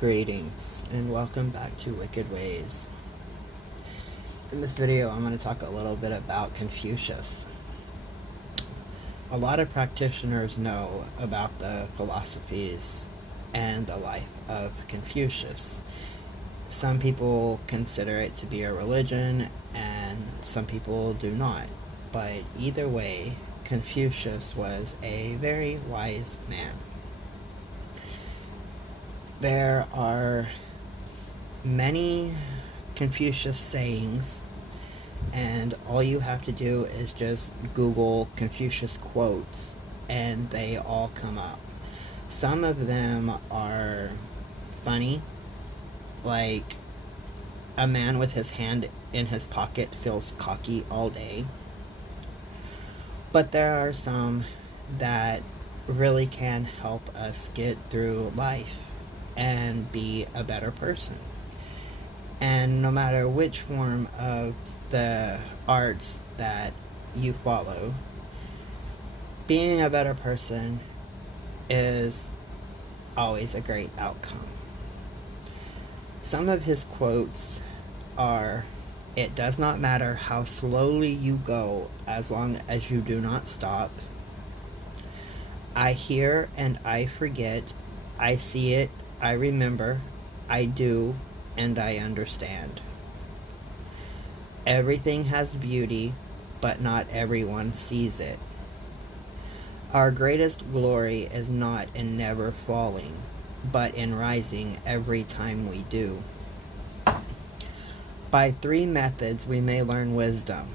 Greetings and welcome back to Wicked Ways. In this video I'm going to talk a little bit about Confucius. A lot of practitioners know about the philosophies and the life of Confucius. Some people consider it to be a religion and some people do not. But either way, Confucius was a very wise man. There are many Confucius sayings, and all you have to do is just Google Confucius quotes, and they all come up. Some of them are funny, like a man with his hand in his pocket feels cocky all day. But there are some that really can help us get through life and be a better person. And no matter which form of the arts that you follow, being a better person is always a great outcome. Some of his quotes are, "It does not matter how slowly you go as long as you do not stop. I hear and I forget. I see it, I remember, I do, and I understand. Everything has beauty, but not everyone sees it. Our greatest glory is not in never falling, but in rising every time we do." By 3 methods we may learn wisdom.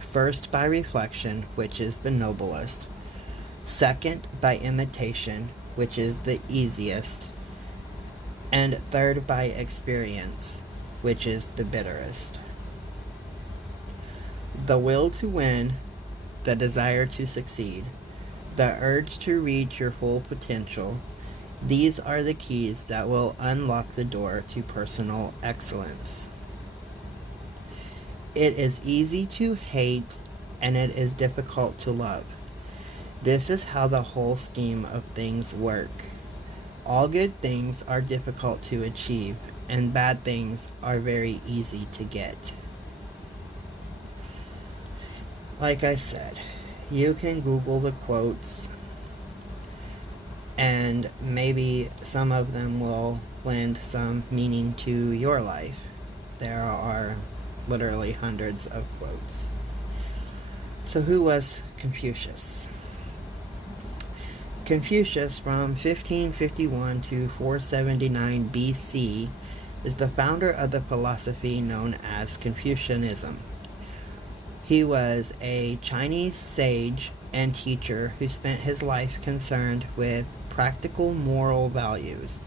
First, by reflection, which is the noblest. Second, by imitation, which is the easiest. And third, by experience, which is the bitterest. The will to win, the desire to succeed, the urge to reach your full potential, these are the keys that will unlock the door to personal excellence. It is easy to hate, and it is difficult to love. This is how the whole scheme of things work. All good things are difficult to achieve, and bad things are very easy to get. Like I said, you can Google the quotes, and maybe some of them will lend some meaning to your life. There are literally hundreds of quotes. So who was Confucius? Confucius, from 1551 to 479 BC, is the founder of the philosophy known as Confucianism. He was a Chinese sage and teacher who spent his life concerned with practical moral values.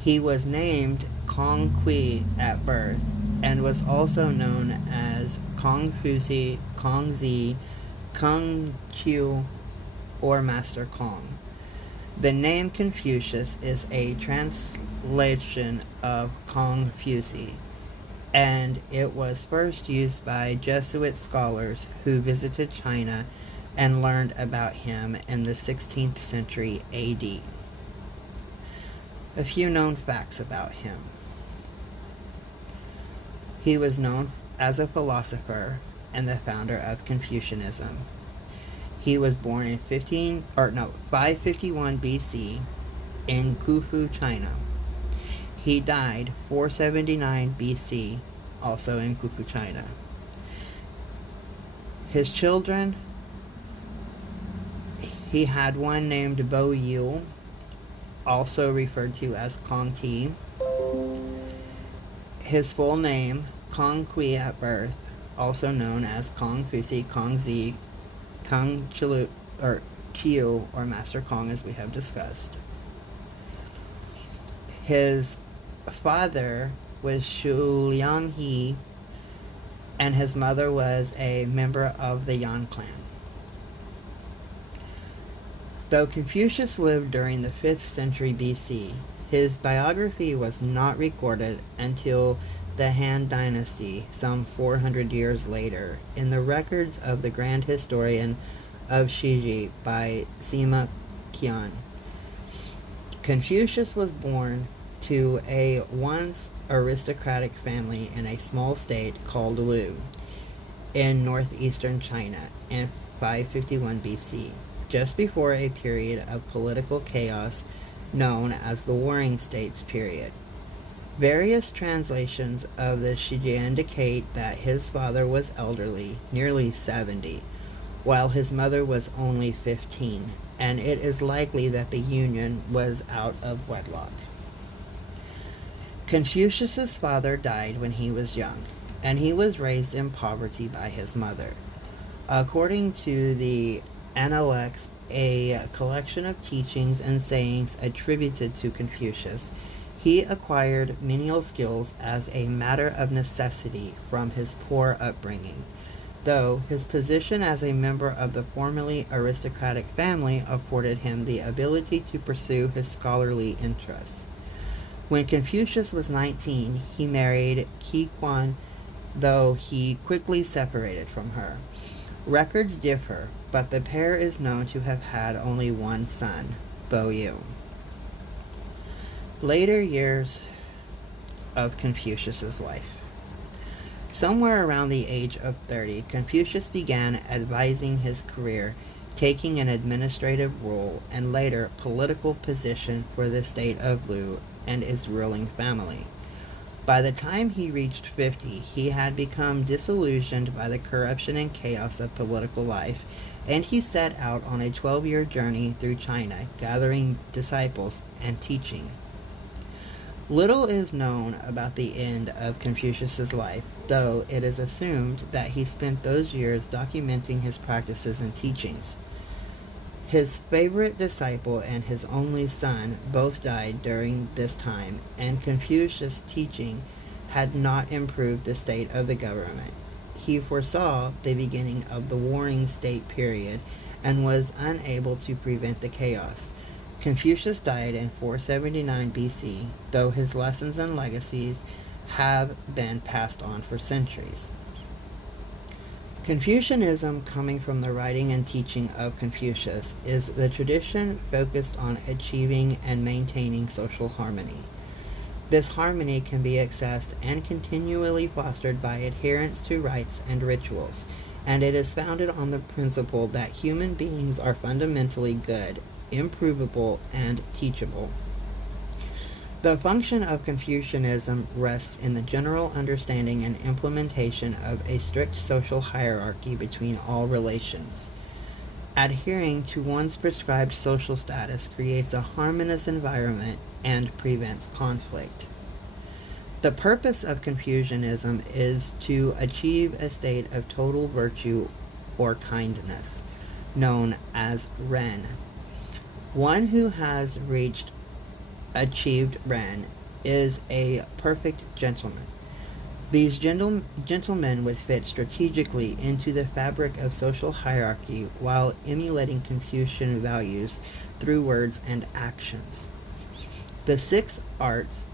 He was named Kong Kui at birth and was also known as Confucius, Kongzi, Kung Chiu, or Master Kong. The name Confucius is a translation of Confucius, and it was first used by Jesuit scholars who visited China and learned about him in the 16th century AD. A few known facts about him. He was known as a philosopher and the founder of Confucianism. He was born in 551 BC in Khufu, China. He died 479 BC, also in Khufu, China. His children, he had one named Bo Yu, also referred to as Kong Ti. His full name, Kong Kui at birth, also known as Confucius, Kongzi, Kung Chiu, or Master Kong, as we have discussed. His father was Shu Liang He, and his mother was a member of the Yan clan. Though Confucius lived during the 5th century BC, his biography was not recorded until the Han Dynasty, some 400 years later, in the records of the Grand Historian of Shiji by Sima Qian. Confucius was born to a once aristocratic family in a small state called Lu in northeastern China in 551 BC, just before a period of political chaos known as the Warring States period. Various translations of the Shiji indicate that his father was elderly, nearly 70, while his mother was only 15, and it is likely that the union was out of wedlock. Confucius's father died when he was young, and he was raised in poverty by his mother. According to the Analects, a collection of teachings and sayings attributed to Confucius, he acquired menial skills as a matter of necessity from his poor upbringing, though his position as a member of the formerly aristocratic family afforded him the ability to pursue his scholarly interests. When Confucius was 19, he married Qi Quan, though he quickly separated from her. Records differ, but the pair is known to have had only one son, Bo Yu. Later years of Confucius's life. Somewhere around the age of 30, Confucius began advising his career, taking an administrative role and later political position for the state of Lu and its ruling family. By the time he reached 50, he had become disillusioned by the corruption and chaos of political life, and he set out on a 12-year journey through China, gathering disciples and teaching. Little is known about the end of Confucius's life, though it is assumed that he spent those years documenting his practices and teachings. His favorite disciple and his only son both died during this time, and Confucius' teaching had not improved the state of the government. He foresaw the beginning of the Warring State period and was unable to prevent the chaos. Confucius died in 479 BC, though his lessons and legacies have been passed on for centuries. Confucianism, coming from the writing and teaching of Confucius, is the tradition focused on achieving and maintaining social harmony. This harmony can be accessed and continually fostered by adherence to rites and rituals, and it is founded on the principle that human beings are fundamentally good, improvable, and teachable. The function of Confucianism rests in the general understanding and implementation of a strict social hierarchy between all relations. Adhering to one's prescribed social status creates a harmonious environment and prevents conflict. The purpose of Confucianism is to achieve a state of total virtue or kindness, known as Ren. One who has achieved Ren is a perfect gentleman. These gentlemen would fit strategically into the fabric of social hierarchy while emulating Confucian values through words and actions. The 6 arts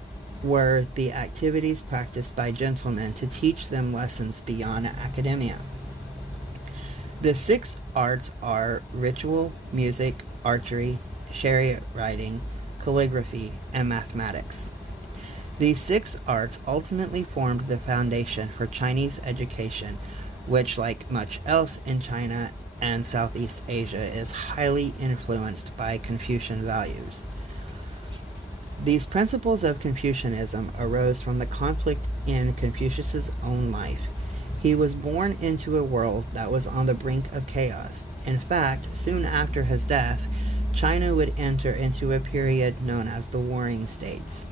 were the activities practiced by gentlemen to teach them lessons beyond academia. The 6 arts are ritual, music, archery, chariot riding, calligraphy, and mathematics. These 6 arts ultimately formed the foundation for Chinese education, which, like much else in China and Southeast Asia, is highly influenced by Confucian values. These principles of Confucianism arose from the conflict in Confucius's own life. He was born into a world that was on the brink of chaos. In fact, soon after his death, China would enter into a period known as the Warring States,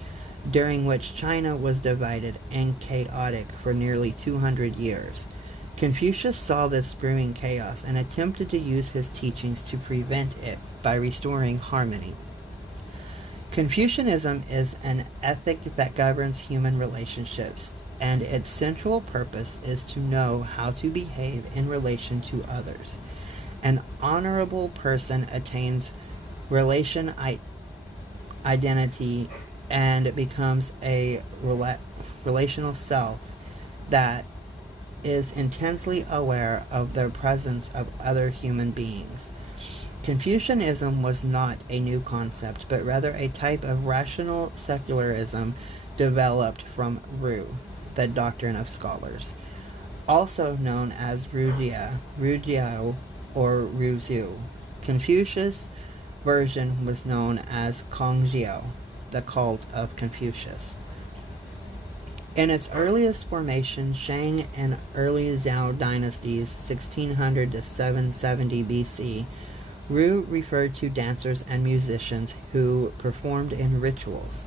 during which China was divided and chaotic for nearly 200 years. Confucius saw this brewing chaos and attempted to use his teachings to prevent it by restoring harmony. Confucianism is an ethic that governs human relationships, and its central purpose is to know how to behave in relation to others. An honorable person attains identity and becomes a relational self that is intensely aware of the presence of other human beings. Confucianism was not a new concept, but rather a type of rational secularism developed from Ru, the doctrine of scholars, also known as Rujiao, or Ruzu. Confucius' version was known as Kongjiao, the cult of Confucius. In its earliest formation, Shang and early Zhou dynasties, 1600 to 770 BC, Ru referred to dancers and musicians who performed in rituals.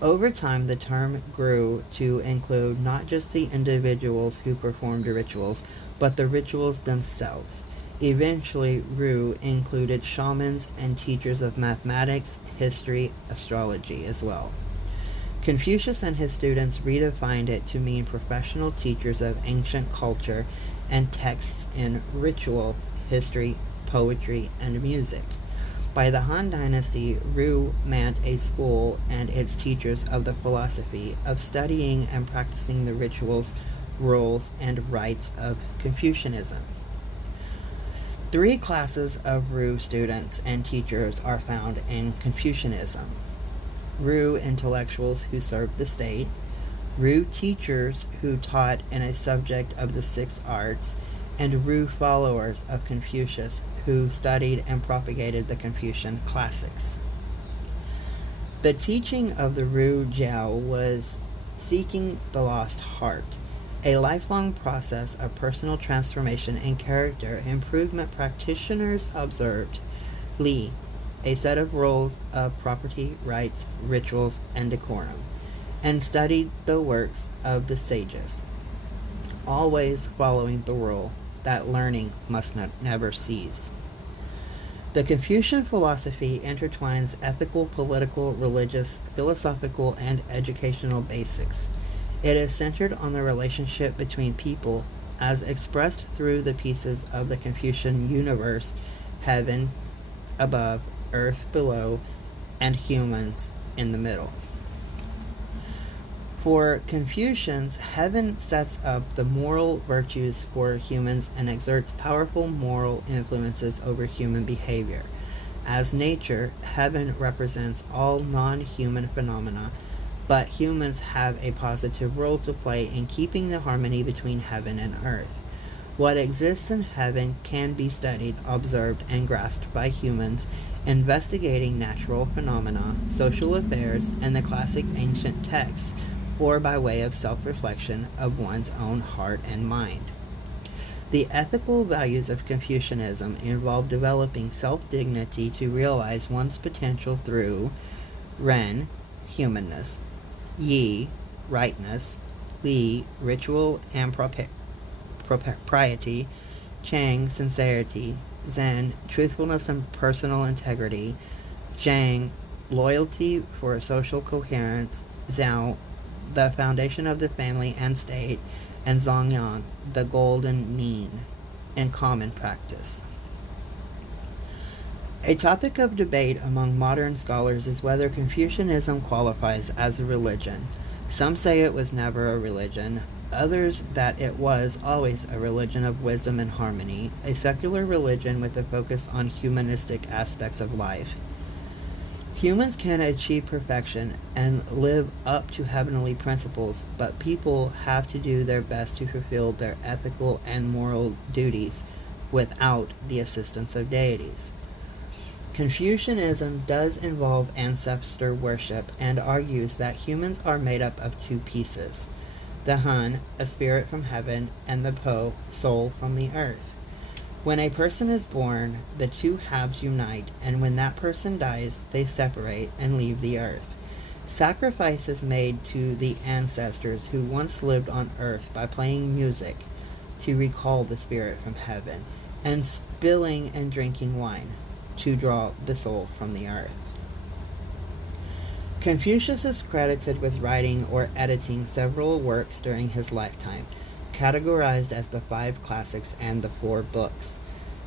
Over time, the term grew to include not just the individuals who performed rituals, but the rituals themselves. Eventually, Ru included shamans and teachers of mathematics, history, astrology as well. Confucius and his students redefined it to mean professional teachers of ancient culture and texts in ritual, history, poetry, and music. By the Han Dynasty, Ru meant a school and its teachers of the philosophy of studying and practicing the rituals, rules, and rites of Confucianism. Three classes of Ru students and teachers are found in Confucianism: Ru intellectuals who served the state, Ru teachers who taught in a subject of the six arts, and Ru followers of Confucius who studied and propagated the Confucian classics. The teaching of the Ru Jiao was seeking the lost heart, a lifelong process of personal transformation and character improvement. Practitioners observed Li, a set of rules of property, rights, rituals, and decorum, and studied the works of the sages, always following the rule that learning must never cease. The Confucian philosophy intertwines ethical, political, religious, philosophical, and educational basics. It is centered on the relationship between people as expressed through the pieces of the Confucian universe: heaven above, earth below, and humans in the middle. For Confucians, heaven sets up the moral virtues for humans and exerts powerful moral influences over human behavior. As nature, heaven represents all non-human phenomena, but humans have a positive role to play in keeping the harmony between heaven and earth. What exists in heaven can be studied, observed, and grasped by humans investigating natural phenomena, social affairs, and the classic ancient texts, or by way of self-reflection of one's own heart and mind. The ethical values of Confucianism involve developing self-dignity to realize one's potential through Ren, humanness; Yi, rightness; Li, ritual and propriety; Chang, sincerity; Zen, truthfulness and personal integrity; Zhang, loyalty for social coherence; Zhao, the foundation of the family and state; and Zongyang, the golden mean in common practice. A topic of debate among modern scholars is whether Confucianism qualifies as a religion. Some say it was never a religion, others that it was always a religion of wisdom and harmony, a secular religion with a focus on humanistic aspects of life. Humans can achieve perfection and live up to heavenly principles, but people have to do their best to fulfill their ethical and moral duties without the assistance of deities. Confucianism does involve ancestor worship and argues that humans are made up of two pieces: the Han, a spirit from heaven, and the Po, soul from the earth. When a person is born, the two halves unite, and when that person dies, they separate and leave the earth. Sacrifice is made to the ancestors who once lived on earth by playing music to recall the spirit from heaven, and spilling and drinking wine to draw the soul from the earth. Confucius is credited with writing or editing several works during his lifetime, categorized as the 5 classics and the 4 books.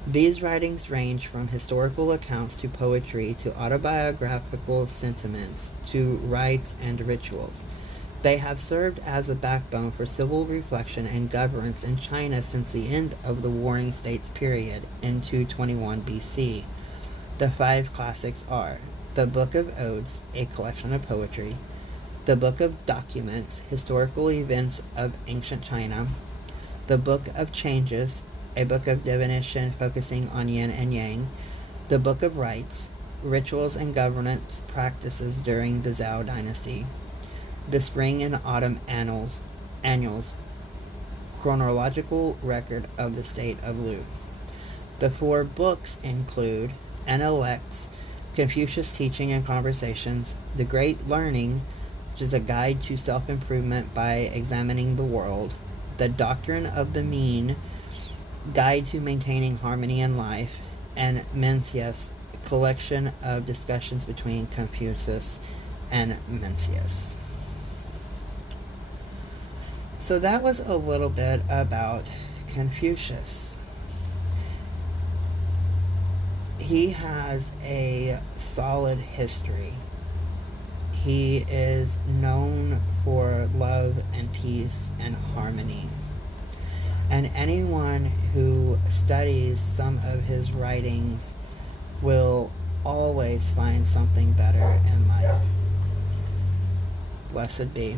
These writings range from historical accounts to poetry to autobiographical sentiments to rites and rituals. They have served as a backbone for civil reflection and governance in China since the end of the Warring States period in 221 BC. The five classics are the Book of Odes, a collection of poetry, the Book of Documents, historical events of ancient China, the Book of Changes, a book of divination focusing on yin and yang, the Book of Rites, rituals and governance practices during the Zhou dynasty, the Spring and Autumn Annuals, chronological record of the state of Lu. The four books include Analects, Confucius Teaching and Conversations, The Great Learning, which is a guide to self-improvement by examining the world, The Doctrine of the Mean, Guide to Maintaining Harmony in Life, and Mencius, collection of discussions between Confucius and Mencius. So that was a little bit about Confucius. He has a solid history. He is known for love and peace and harmony. And anyone who studies some of his writings will always find something better in life. Blessed be.